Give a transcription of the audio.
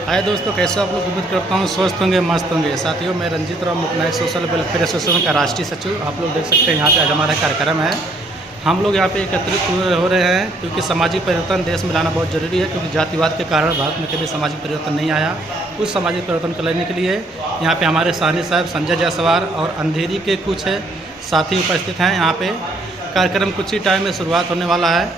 हाय दोस्तों, कैसे आप लोग? उम्मीद करता हूँ स्वस्थ होंगे, मस्त होंगे। साथियों, मैं Ranjeet Rao Mooknayak social welfare association का राष्ट्रीय सचिव। आप लोग देख सकते हैं यहाँ पे आज हमारा कार्यक्रम है। हम लोग यहाँ पे एकत्रित हो रहे हैं क्योंकि सामाजिक परिवर्तन देश में लाना बहुत ज़रूरी है, क्योंकि जातिवाद के कारण भारत में कभी सामाजिक परिवर्तन नहीं आया। उस सामाजिक परिवर्तन को लाने के लिए यहाँ पे हमारे साहनी साहब संजय जायसवाल और अंधेरी के कुछ साथी उपस्थित हैं। यहाँ पे कार्यक्रम कुछ ही टाइम में शुरुआत होने वाला है।